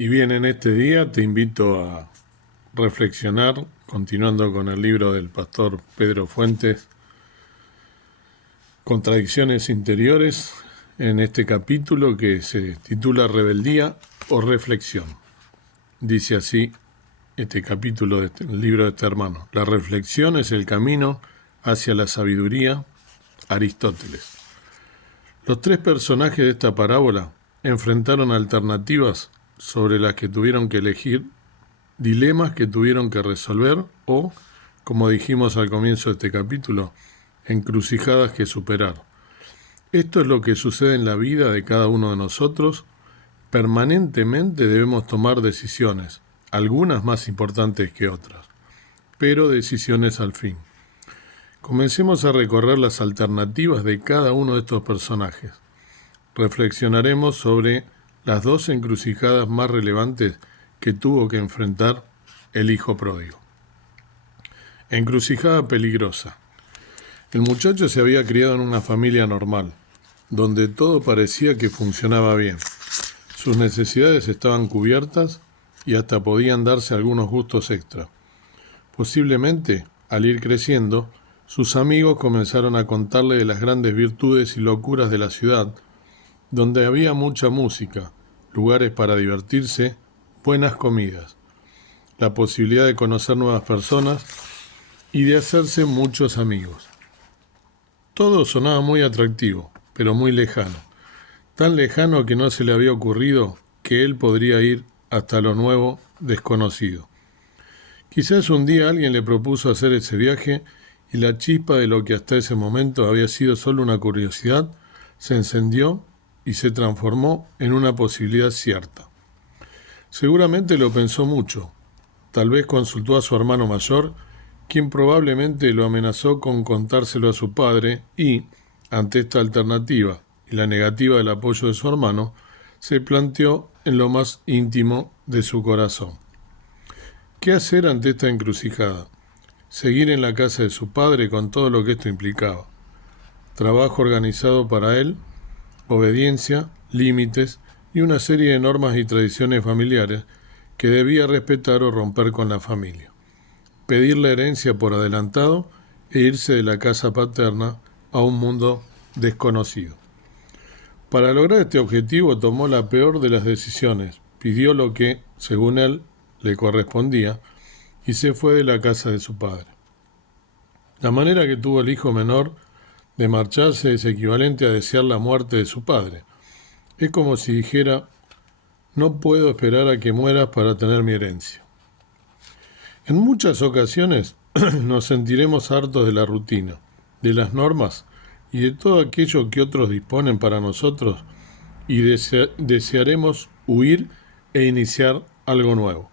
Y bien, en este día te invito a reflexionar, continuando con el libro del pastor Pedro Fuentes, Contradicciones Interiores, en este capítulo que se titula Rebeldía o Reflexión. Dice así este capítulo del libro de este hermano: la reflexión es el camino hacia la sabiduría. Aristóteles. Los tres personajes de esta parábola enfrentaron alternativas sobre las que tuvieron que elegir, dilemas que tuvieron que resolver o, como dijimos al comienzo de este capítulo, encrucijadas que superar. Esto es lo que sucede en la vida de cada uno de nosotros. Permanentemente debemos tomar decisiones, algunas más importantes que otras, pero decisiones al fin. Comencemos a recorrer las alternativas de cada uno de estos personajes. Reflexionaremos sobre las dos encrucijadas más relevantes que tuvo que enfrentar el hijo pródigo. Encrucijada peligrosa. El muchacho se había criado en una familia normal, donde todo parecía que funcionaba bien. Sus necesidades estaban cubiertas y hasta podían darse algunos gustos extra. Posiblemente, al ir creciendo, sus amigos comenzaron a contarle de las grandes virtudes y locuras de la ciudad, donde había mucha música, lugares para divertirse, buenas comidas, la posibilidad de conocer nuevas personas y de hacerse muchos amigos. Todo sonaba muy atractivo, pero muy lejano, tan lejano que no se le había ocurrido que él podría ir hasta lo nuevo, desconocido. Quizás un día alguien le propuso hacer ese viaje y la chispa de lo que hasta ese momento había sido solo una curiosidad se encendió y se transformó en una posibilidad cierta. Seguramente lo pensó mucho. Tal vez consultó a su hermano mayor, quien probablemente lo amenazó con contárselo a su padre y, ante esta alternativa y la negativa del apoyo de su hermano, se planteó en lo más íntimo de su corazón. ¿Qué hacer ante esta encrucijada? Seguir en la casa de su padre con todo lo que esto implicaba. Trabajo organizado para él, obediencia, límites y una serie de normas y tradiciones familiares que debía respetar o romper con la familia. Pedir la herencia por adelantado e irse de la casa paterna a un mundo desconocido. Para lograr este objetivo tomó la peor de las decisiones, pidió lo que, según él, le correspondía, y se fue de la casa de su padre. La manera que tuvo el hijo menor de marcharse es equivalente a desear la muerte de su padre. Es como si dijera: no puedo esperar a que mueras para tener mi herencia. En muchas ocasiones nos sentiremos hartos de la rutina, de las normas y de todo aquello que otros disponen para nosotros y desearemos huir e iniciar algo nuevo.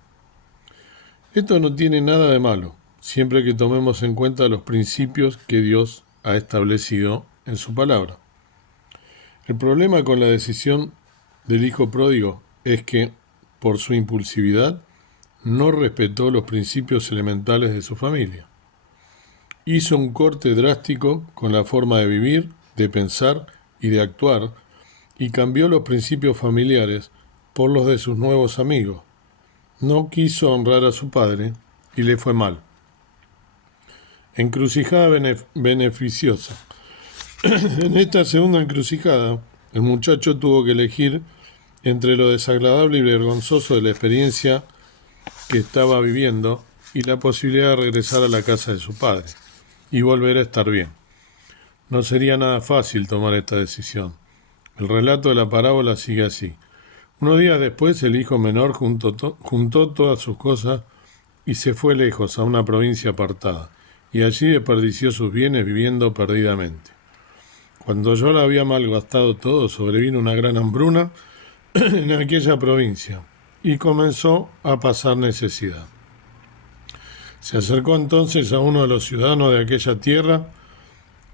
Esto no tiene nada de malo, siempre que tomemos en cuenta los principios que Dios ha establecido en su palabra. El problema con la decisión del hijo pródigo es que, por su impulsividad, no respetó los principios elementales de su familia. Hizo un corte drástico con la forma de vivir, de pensar y de actuar, y cambió los principios familiares por los de sus nuevos amigos. No quiso honrar a su padre y le fue mal. Encrucijada beneficiosa. En esta segunda encrucijada, el muchacho tuvo que elegir entre lo desagradable y vergonzoso de la experiencia que estaba viviendo y la posibilidad de regresar a la casa de su padre y volver a estar bien. No sería nada fácil tomar esta decisión. El relato de la parábola sigue así. Unos días después, el hijo menor juntó todas sus cosas y se fue lejos a una provincia apartada, y allí desperdició sus bienes viviendo perdidamente. Cuando ya lo había malgastado todo, sobrevino una gran hambruna en aquella provincia y comenzó a pasar necesidad. Se acercó entonces a uno de los ciudadanos de aquella tierra,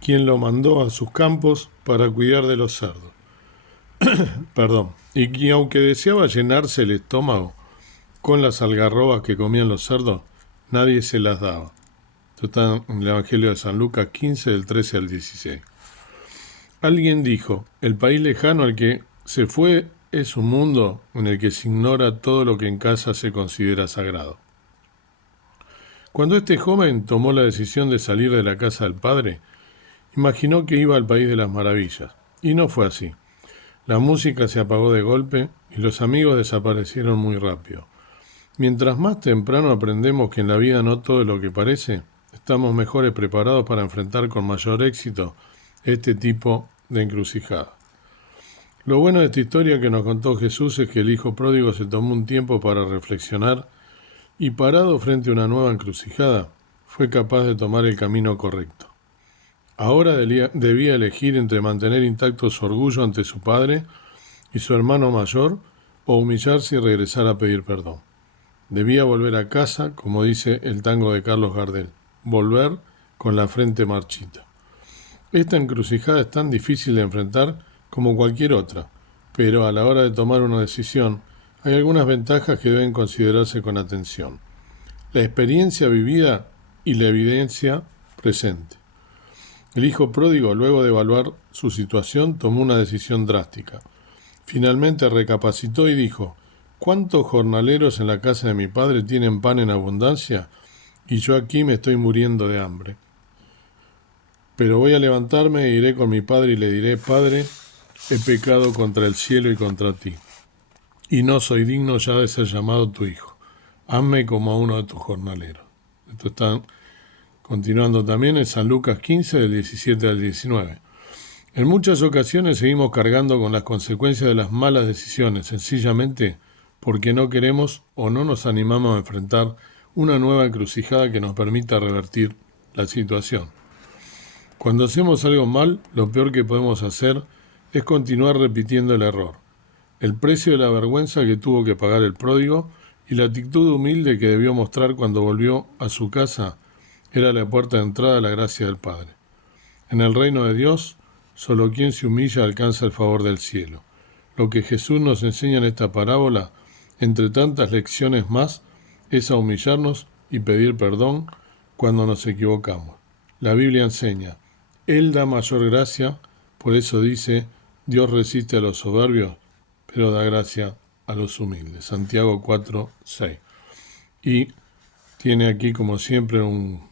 quien lo mandó a sus campos para cuidar de los cerdos. Y que, aunque deseaba llenarse el estómago con las algarrobas que comían los cerdos, nadie se las daba. Esto está en el Evangelio de San Lucas 15, del 13 al 16. Alguien dijo: el país lejano al que se fue es un mundo en el que se ignora todo lo que en casa se considera sagrado. Cuando este joven tomó la decisión de salir de la casa del padre, imaginó que iba al país de las maravillas, y no fue así. La música se apagó de golpe y los amigos desaparecieron muy rápido. Mientras más temprano aprendemos que en la vida no todo es lo que parece, estamos mejores preparados para enfrentar con mayor éxito este tipo de encrucijada. Lo bueno de esta historia que nos contó Jesús es que el hijo pródigo se tomó un tiempo para reflexionar y parado frente a una nueva encrucijada, fue capaz de tomar el camino correcto. Ahora debía elegir entre mantener intacto su orgullo ante su padre y su hermano mayor o humillarse y regresar a pedir perdón. Debía volver a casa, como dice el tango de Carlos Gardel, volver con la frente marchita. Esta encrucijada es tan difícil de enfrentar como cualquier otra, pero a la hora de tomar una decisión hay algunas ventajas que deben considerarse con atención. La experiencia vivida y la evidencia presente. El hijo pródigo, luego de evaluar su situación, tomó una decisión drástica. Finalmente recapacitó y dijo: ¿cuántos jornaleros en la casa de mi padre tienen pan en abundancia y yo aquí me estoy muriendo de hambre? Pero voy a levantarme e iré con mi padre y le diré: Padre, he pecado contra el cielo y contra ti, y no soy digno ya de ser llamado tu hijo. Hazme como a uno de tus jornaleros. Esto está continuando también en San Lucas 15, del 17 al 19. En muchas ocasiones seguimos cargando con las consecuencias de las malas decisiones, sencillamente porque no queremos o no nos animamos a enfrentar una nueva encrucijada que nos permita revertir la situación. Cuando hacemos algo mal, lo peor que podemos hacer es continuar repitiendo el error. El precio de la vergüenza que tuvo que pagar el pródigo y la actitud humilde que debió mostrar cuando volvió a su casa era la puerta de entrada a la gracia del Padre. En el reino de Dios, solo quien se humilla alcanza el favor del cielo. Lo que Jesús nos enseña en esta parábola, entre tantas lecciones más, es a humillarnos y pedir perdón cuando nos equivocamos. La Biblia enseña: Él da mayor gracia, por eso dice: Dios resiste a los soberbios, pero da gracia a los humildes. Santiago 4, 6. Y tiene aquí, como siempre, un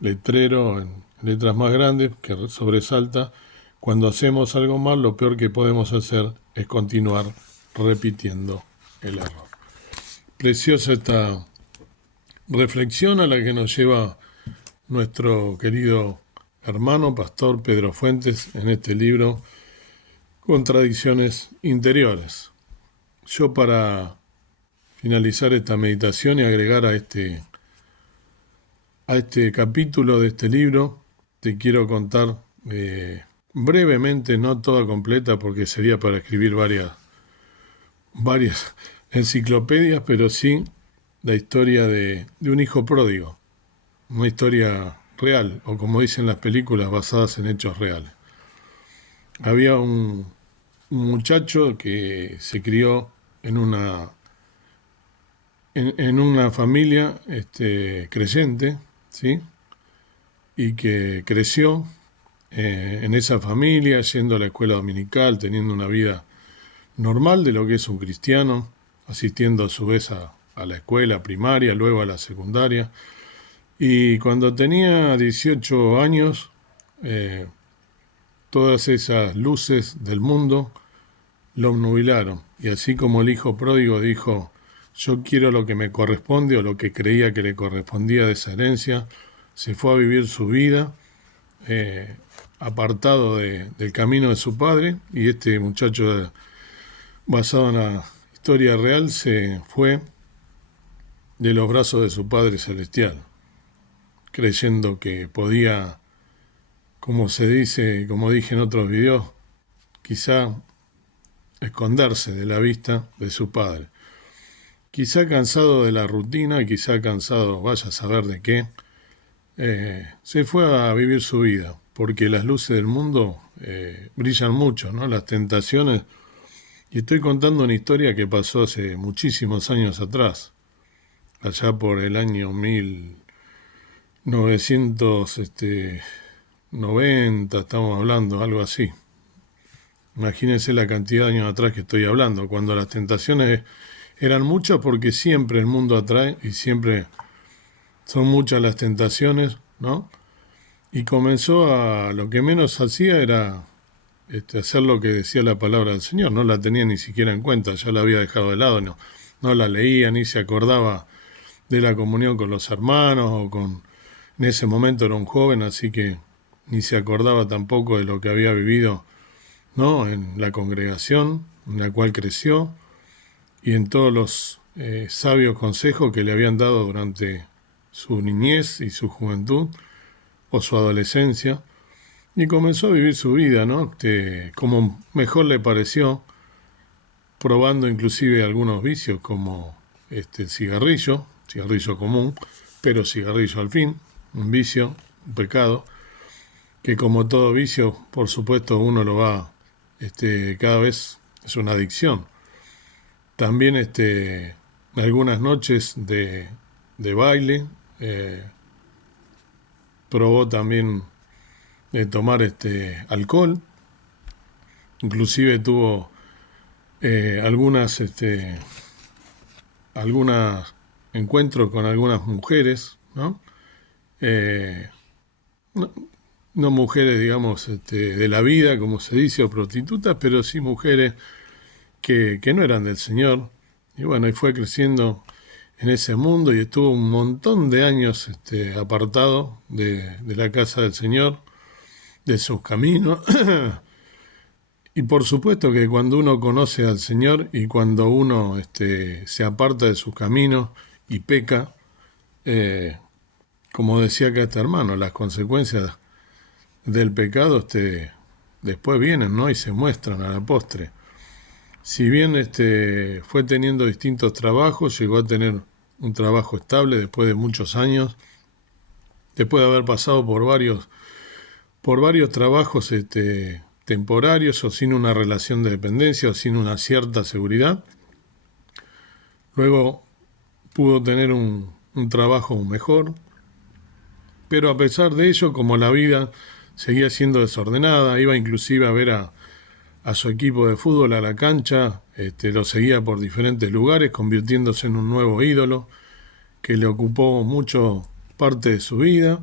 letrero en letras más grandes que sobresalta: cuando hacemos algo mal, lo peor que podemos hacer es continuar repitiendo el error. Preciosa esta reflexión a la que nos lleva nuestro querido hermano pastor Pedro Fuentes en este libro, Contradicciones Interiores. Yo, para finalizar esta meditación y agregar a este capítulo de este libro, te quiero contar brevemente, no toda completa porque sería para escribir varias enciclopedias, pero sí la historia de un hijo pródigo, una historia real, o como dicen las películas, basadas en hechos reales. Había un muchacho que se crió en una familia creyente, ¿sí? Y que creció en esa familia, yendo a la escuela dominical, teniendo una vida normal de lo que es un cristiano, asistiendo a su vez a la escuela primaria, luego a la secundaria. Y cuando tenía 18 años, todas esas luces del mundo lo obnubilaron. Y así como el hijo pródigo dijo: yo quiero lo que me corresponde, o lo que creía que le correspondía de esa herencia, se fue a vivir su vida apartado del camino de su padre. Y este muchacho, basado en la historia real, se fue de los brazos de su Padre Celestial, creyendo que podía, como se dice, como dije en otros videos, quizá esconderse de la vista de su padre. Quizá cansado de la rutina, quizá cansado, vaya a saber de qué, se fue a vivir su vida, porque las luces del mundo brillan mucho, ¿no? Las tentaciones. Y estoy contando una historia que pasó hace muchísimos años atrás, allá por el año 1990, estamos hablando, algo así. Imagínense la cantidad de años atrás que estoy hablando, cuando las tentaciones eran muchas, porque siempre el mundo atrae y siempre son muchas las tentaciones, ¿no? Y comenzó a, lo que menos hacía era hacer lo que decía la palabra del Señor, no la tenía ni siquiera en cuenta, ya la había dejado de lado, no la leía, ni se acordaba de la comunión con los hermanos, en ese momento era un joven, así que ni se acordaba tampoco de lo que había vivido, ¿no? En la congregación en la cual creció y en todos los sabios consejos que le habían dado durante su niñez y su juventud o su adolescencia, y comenzó a vivir su vida, ¿no? Como mejor le pareció, probando inclusive algunos vicios como el cigarrillo común, pero cigarrillo al fin, un vicio, un pecado, que como todo vicio, por supuesto, uno lo va, cada vez es una adicción. También algunas noches de baile, probó también de tomar alcohol, inclusive tuvo algunos encuentros con algunas mujeres, ¿no? Eh, no, no mujeres, digamos, de la vida, como se dice, o prostitutas, pero sí mujeres que no eran del Señor. Y bueno, y fue creciendo en ese mundo y estuvo un montón de años apartado de la casa del Señor, de sus caminos. Y por supuesto que cuando uno conoce al Señor y cuando uno se aparta de sus caminos y peca, eh, como decía acá este hermano, las consecuencias del pecado después vienen, ¿no? Y se muestran a la postre. Si bien fue teniendo distintos trabajos, llegó a tener un trabajo estable después de muchos años, después de haber pasado por varios trabajos temporarios o sin una relación de dependencia o sin una cierta seguridad. Luego pudo tener un trabajo mejor, pero a pesar de ello, como la vida seguía siendo desordenada, iba inclusive a ver a su equipo de fútbol a la cancha, lo seguía por diferentes lugares, convirtiéndose en un nuevo ídolo que le ocupó mucho parte de su vida.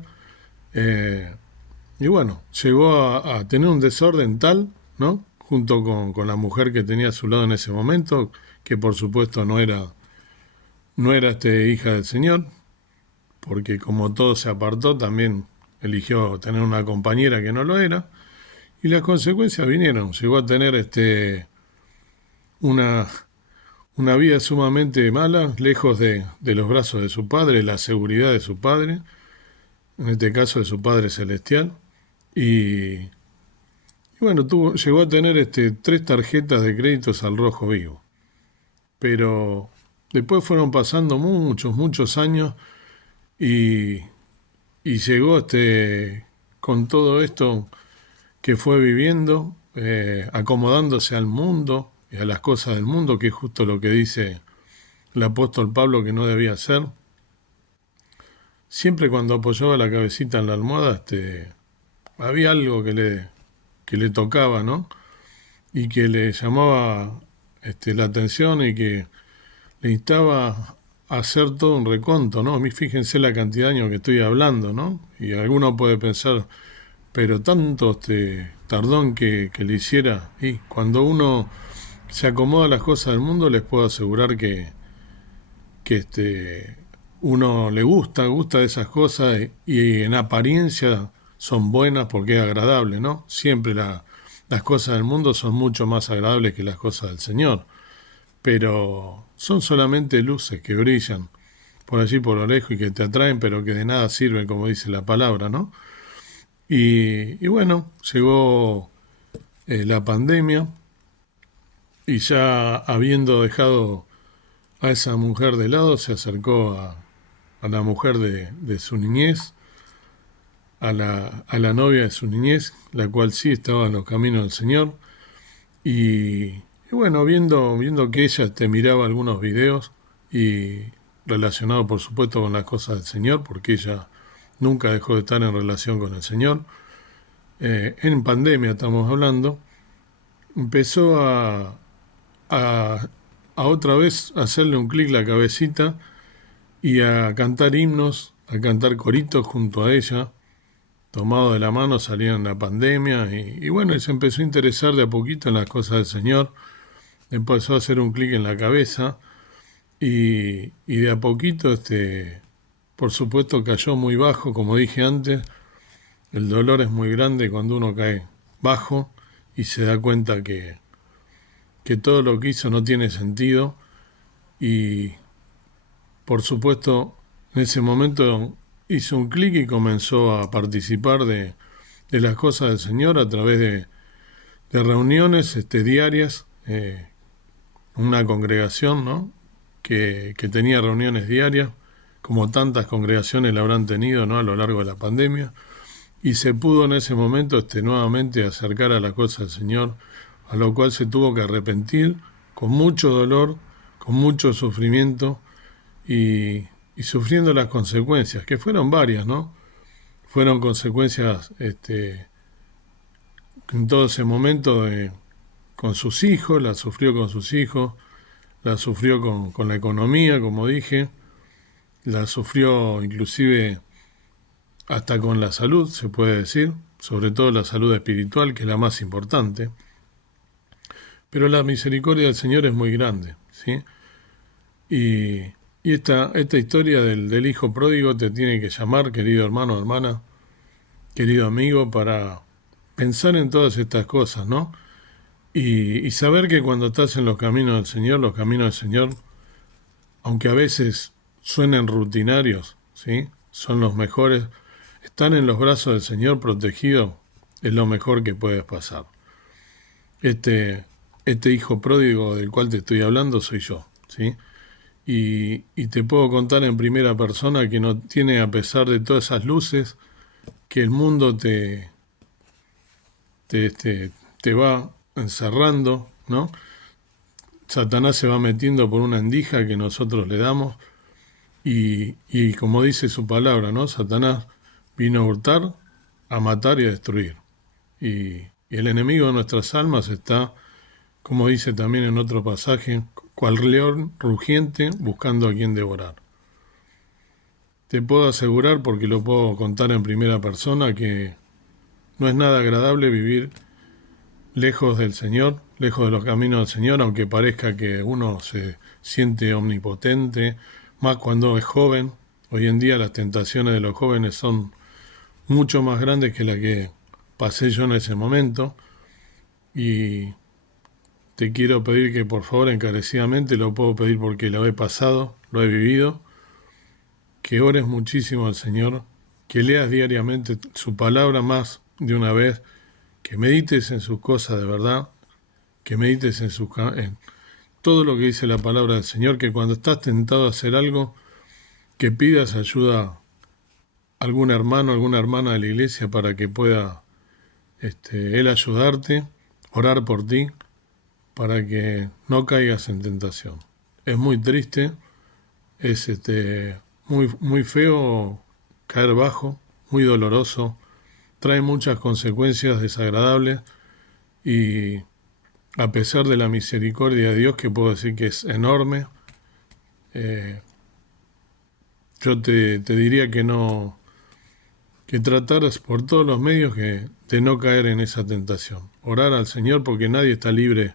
Y bueno, llegó a tener un desorden tal, ¿no? Junto con la mujer que tenía a su lado en ese momento, que por supuesto no era hija del Señor, porque como todo se apartó, también eligió tener una compañera que no lo era, y las consecuencias vinieron. Llegó a tener una, una vida sumamente mala, lejos de los brazos de su padre, la seguridad de su padre, en este caso de su Padre Celestial, y bueno, llegó a tener 3 tarjetas de créditos al rojo vivo. Pero después fueron pasando muchos años y, y llegó con todo esto que fue viviendo, acomodándose al mundo y a las cosas del mundo, que es justo lo que dice el apóstol Pablo que no debía hacer. Siempre cuando apoyaba la cabecita en la almohada, había algo que le tocaba, ¿no? Y que le llamaba la atención y que le instaba a hacer todo un reconto, ¿no? A mí fíjense la cantidad de años que estoy hablando, ¿no? Y alguno puede pensar, pero tanto tardón que le hiciera. Y cuando uno se acomoda a las cosas del mundo, les puedo asegurar que uno le gusta de esas cosas y en apariencia son buenas porque es agradable, ¿no? Siempre las cosas del mundo son mucho más agradables que las cosas del Señor, pero son solamente luces que brillan por allí por lo lejos y que te atraen, pero que de nada sirven, como dice la palabra, ¿no? Y bueno, llegó la pandemia y ya habiendo dejado a esa mujer de lado, se acercó a la mujer de su niñez, a la novia de su niñez, la cual sí estaba en los caminos del Señor. Y bueno, viendo que ella miraba algunos videos y relacionado por supuesto con las cosas del Señor, porque ella nunca dejó de estar en relación con el Señor. En pandemia estamos hablando, empezó a, a otra vez hacerle un clic la cabecita y a cantar himnos, a cantar coritos junto a ella, tomado de la mano, salían la pandemia y bueno, y se empezó a interesar de a poquito en las cosas del Señor, empezó a hacer un clic en la cabeza y de a poquito, por supuesto, cayó muy bajo, como dije antes, el dolor es muy grande cuando uno cae bajo y se da cuenta que todo lo que hizo no tiene sentido y por supuesto en ese momento hizo un clic y comenzó a participar de las cosas del Señor a través de reuniones diarias, una congregación, ¿no? que tenía reuniones diarias, como tantas congregaciones la habrán tenido, ¿no? a lo largo de la pandemia, y se pudo en ese momento nuevamente acercar a la cosa del Señor, a lo cual se tuvo que arrepentir con mucho dolor, con mucho sufrimiento y sufriendo las consecuencias, que fueron varias, ¿no? Fueron consecuencias en todo ese momento con sus hijos, la sufrió con sus hijos, la sufrió con la economía, como dije, la sufrió inclusive hasta con la salud, se puede decir, sobre todo la salud espiritual, que es la más importante. Pero la misericordia del Señor es muy grande, ¿sí? Y, y esta historia del hijo pródigo te tiene que llamar, querido hermano, hermana, querido amigo, para pensar en todas estas cosas, ¿no? Y saber que cuando estás en los caminos del Señor, aunque a veces suenen rutinarios, ¿sí? Son los mejores. Estar en los brazos del Señor protegido es lo mejor que puedes pasar. Este hijo pródigo del cual te estoy hablando soy yo, ¿sí? Y te puedo contar en primera persona que no tiene, a pesar de todas esas luces, que el mundo te, te, te va encerrando, ¿no? Satanás se va metiendo por una endija que nosotros le damos y como dice su palabra, ¿no? Satanás vino a hurtar, a matar y a destruir. Y el enemigo de nuestras almas está, como dice también en otro pasaje, cual león rugiente buscando a quien devorar. Te puedo asegurar, porque lo puedo contar en primera persona, que no es nada agradable vivir lejos del Señor, lejos de los caminos del Señor, aunque parezca que uno se siente omnipotente, más cuando es joven. Hoy en día las tentaciones de los jóvenes son mucho más grandes que las que pasé yo en ese momento. Y te quiero pedir que por favor encarecidamente, lo puedo pedir porque lo he pasado, lo he vivido, que ores muchísimo al Señor, que leas diariamente su palabra más de una vez, que medites en sus cosas de verdad, que medites en todo lo que dice la palabra del Señor, que cuando estás tentado a hacer algo, que pidas ayuda a algún hermano, alguna hermana de la iglesia para que pueda él ayudarte, orar por ti, para que no caigas en tentación. Es muy triste, es muy feo caer bajo, muy doloroso, trae muchas consecuencias desagradables y a pesar de la misericordia de Dios, que puedo decir que es enorme, eh, yo te diría que no, que trataras por todos los medios de no caer en esa tentación. Orar al Señor porque nadie está libre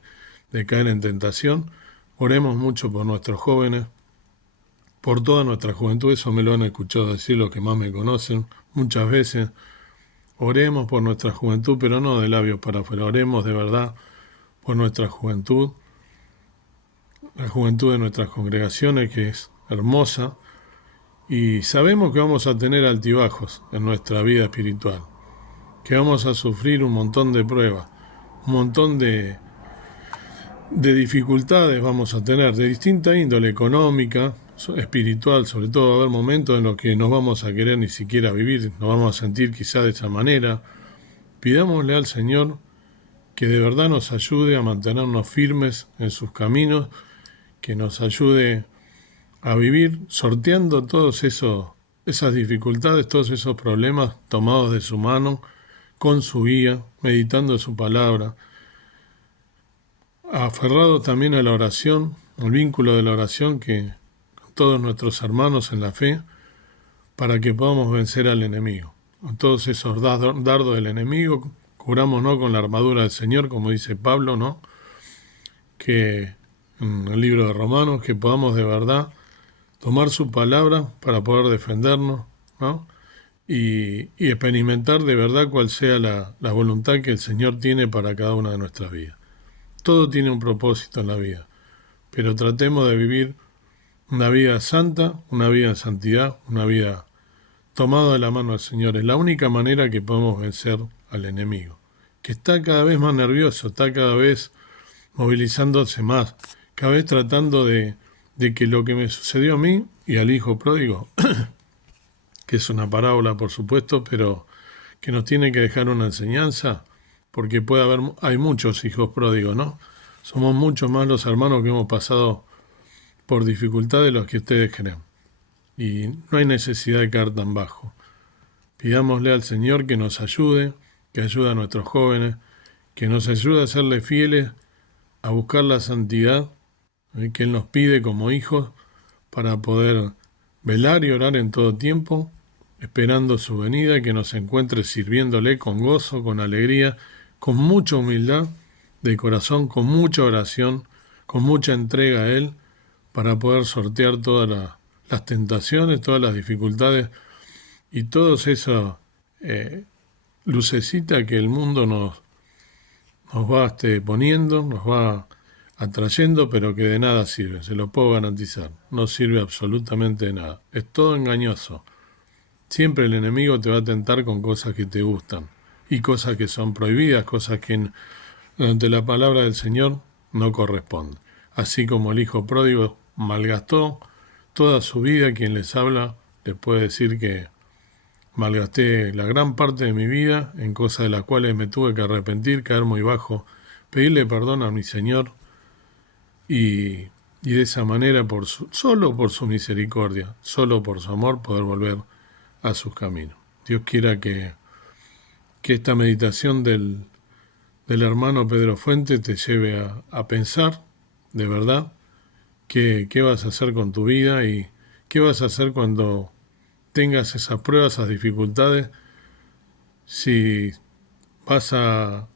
de caer en tentación. Oremos mucho por nuestros jóvenes, por toda nuestra juventud, eso me lo han escuchado decir los que más me conocen muchas veces. Oremos por nuestra juventud, pero no de labios para afuera, oremos de verdad por nuestra juventud, la juventud de nuestras congregaciones, que es hermosa, y sabemos que vamos a tener altibajos en nuestra vida espiritual, que vamos a sufrir un montón de pruebas, un montón de dificultades vamos a tener, de distinta índole, económica, espiritual, sobre todo va a haber momentos en los que no vamos a querer ni siquiera vivir, nos vamos a sentir quizá de esa manera. Pidámosle al Señor que de verdad nos ayude a mantenernos firmes en sus caminos, que nos ayude a vivir sorteando todos esas dificultades, todos esos problemas tomados de su mano, con su guía, meditando su palabra, aferrados también a la oración, al vínculo de la oración que con todos nuestros hermanos en la fe, para que podamos vencer al enemigo. Con todos esos dardos del enemigo, cubrámonos con la armadura del Señor, como dice Pablo, ¿no? Que en el libro de Romanos, que podamos de verdad tomar su palabra para poder defendernos, ¿no? Y experimentar de verdad cuál sea la voluntad que el Señor tiene para cada una de nuestras vidas. Todo tiene un propósito en la vida, pero tratemos de vivir una vida santa, una vida en santidad, una vida tomada de la mano del Señor. Es la única manera que podemos vencer al enemigo, que está cada vez más nervioso, está cada vez movilizándose más, cada vez tratando de que lo que me sucedió a mí y al hijo pródigo, que es una parábola por supuesto, pero que nos tiene que dejar una enseñanza, porque hay muchos hijos pródigos, ¿no? Somos muchos más los hermanos que hemos pasado por dificultades de los que ustedes creen. Y no hay necesidad de caer tan bajo. Pidámosle al Señor que nos ayude, que ayude a nuestros jóvenes, que nos ayude a serle fieles, a buscar la santidad que Él nos pide como hijos para poder velar y orar en todo tiempo, esperando su venida y que nos encuentre sirviéndole con gozo, con alegría, con mucha humildad de corazón, con mucha oración, con mucha entrega a Él, para poder sortear todas las tentaciones, todas las dificultades y todas esas lucecitas que el mundo nos va poniendo, nos va atrayendo, pero que de nada sirve, se lo puedo garantizar. No sirve absolutamente de nada. Es todo engañoso. Siempre el enemigo te va a tentar con cosas que te gustan y cosas que son prohibidas, cosas que ante la palabra del Señor no corresponden. Así como el hijo pródigo malgastó toda su vida, quien les habla les puede decir que malgasté la gran parte de mi vida en cosas de las cuales me tuve que arrepentir, caer muy bajo, pedirle perdón a mi Señor y de esa manera, solo por su misericordia, solo por su amor, poder volver a sus caminos. Dios quiera que esta meditación del hermano Pedro Fuente te lleve a pensar, de verdad, qué vas a hacer con tu vida y qué vas a hacer cuando tengas esas pruebas, esas dificultades, si vas a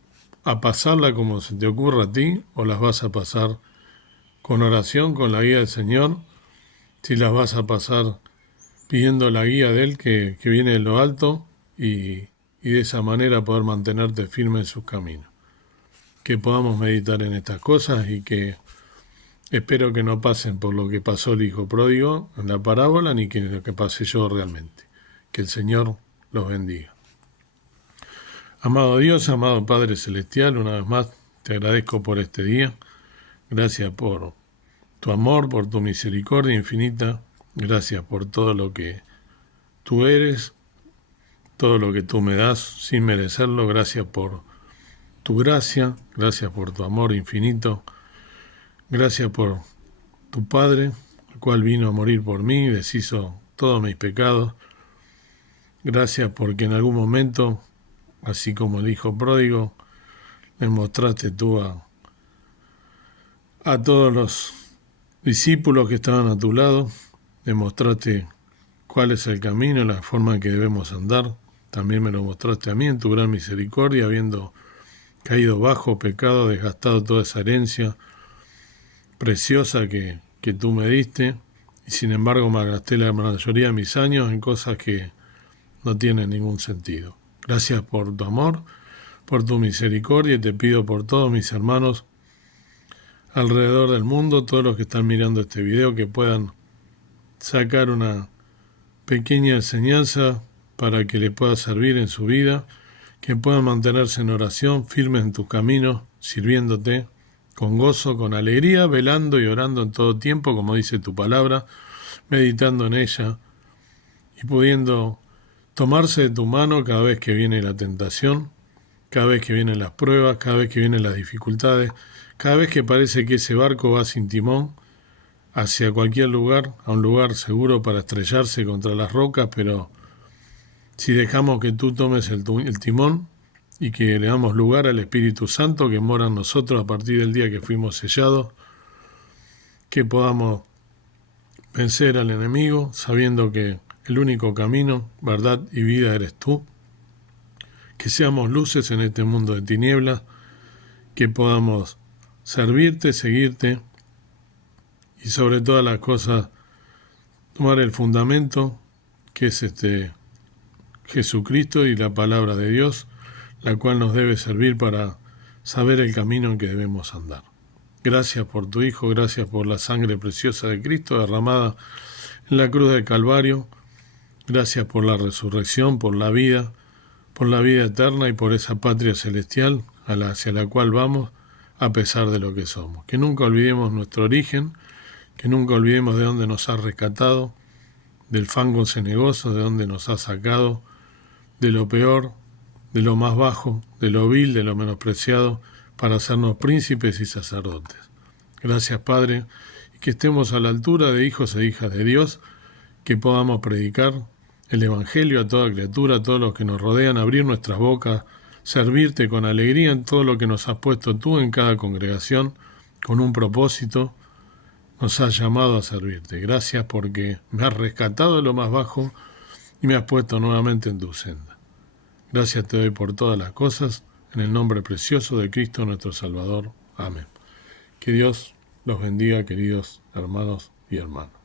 pasarla como se te ocurra a ti o las vas a pasar con oración, con la guía del Señor, si las vas a pasar pidiendo la guía de Él que viene de lo alto y de esa manera poder mantenerte firme en sus caminos. Que podamos meditar en estas cosas y que espero que no pasen por lo que pasó el hijo pródigo en la parábola, ni que lo que pasé yo realmente. Que el Señor los bendiga. Amado Dios, amado Padre Celestial, una vez más te agradezco por este día. Gracias por tu amor, por tu misericordia infinita. Gracias por todo lo que tú eres, todo lo que tú me das sin merecerlo. Gracias por tu gracia, gracias por tu amor infinito. Gracias por tu Padre, el cual vino a morir por mí, deshizo todos mis pecados. Gracias porque en algún momento, así como el hijo pródigo, le mostraste tú a todos los discípulos que estaban a tu lado, le mostraste cuál es el camino, la forma en que debemos andar. También me lo mostraste a mí en tu gran misericordia, habiendo caído bajo pecado, desgastado toda esa herencia preciosa que tú me diste, y sin embargo me gasté la mayoría de mis años en cosas que no tienen ningún sentido. Gracias por tu amor, por tu misericordia, y te pido por todos mis hermanos alrededor del mundo, todos los que están mirando este video, que puedan sacar una pequeña enseñanza para que les pueda servir en su vida, que puedan mantenerse en oración, firmes en tus caminos, sirviéndote con gozo, con alegría, velando y orando en todo tiempo, como dice tu palabra, meditando en ella y pudiendo tomarse de tu mano cada vez que viene la tentación, cada vez que vienen las pruebas, cada vez que vienen las dificultades, cada vez que parece que ese barco va sin timón hacia cualquier lugar, a un lugar seguro para estrellarse contra las rocas, pero si dejamos que tú tomes el timón, y que le damos lugar al Espíritu Santo que mora en nosotros a partir del día que fuimos sellados, que podamos vencer al enemigo sabiendo que el único camino, verdad y vida eres tú, que seamos luces en este mundo de tinieblas, que podamos servirte, seguirte y sobre todas las cosas tomar el fundamento que es Jesucristo y la palabra de Dios, la cual nos debe servir para saber el camino en que debemos andar. Gracias por tu Hijo, gracias por la sangre preciosa de Cristo derramada en la cruz del Calvario, gracias por la resurrección, por la vida eterna y por esa patria celestial hacia la cual vamos a pesar de lo que somos. Que nunca olvidemos nuestro origen, que nunca olvidemos de dónde nos has rescatado, del fango cenagoso, de dónde nos has sacado, de lo peor, de lo más bajo, de lo vil, de lo menospreciado, para hacernos príncipes y sacerdotes. Gracias, Padre, y que estemos a la altura de hijos e hijas de Dios, que podamos predicar el Evangelio a toda criatura, a todos los que nos rodean, abrir nuestras bocas, servirte con alegría en todo lo que nos has puesto tú en cada congregación, con un propósito, nos has llamado a servirte. Gracias porque me has rescatado de lo más bajo y me has puesto nuevamente en tu senda. Gracias te doy por todas las cosas, en el nombre precioso de Cristo nuestro Salvador. Amén. Que Dios los bendiga, queridos hermanos y hermanas.